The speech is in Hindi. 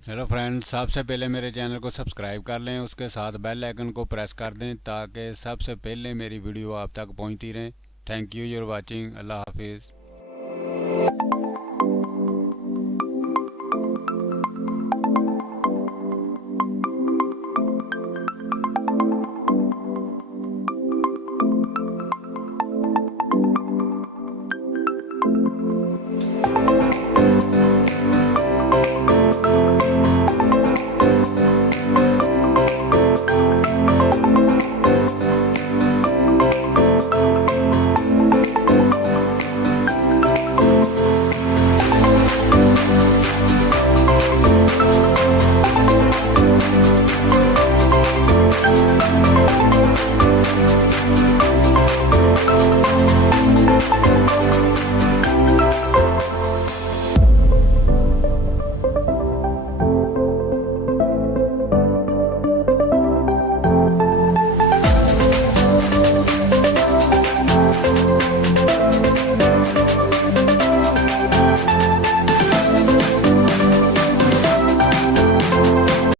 हेलो फ्रेंड्स, सबसे पहले मेरे चैनल को सब्सक्राइब कर लें, उसके साथ बेल आइकन को प्रेस कर दें ताकि सबसे पहले मेरी वीडियो आप तक पहुंचती रहे। Thank you, your watching. अल्लाह हाफिज़।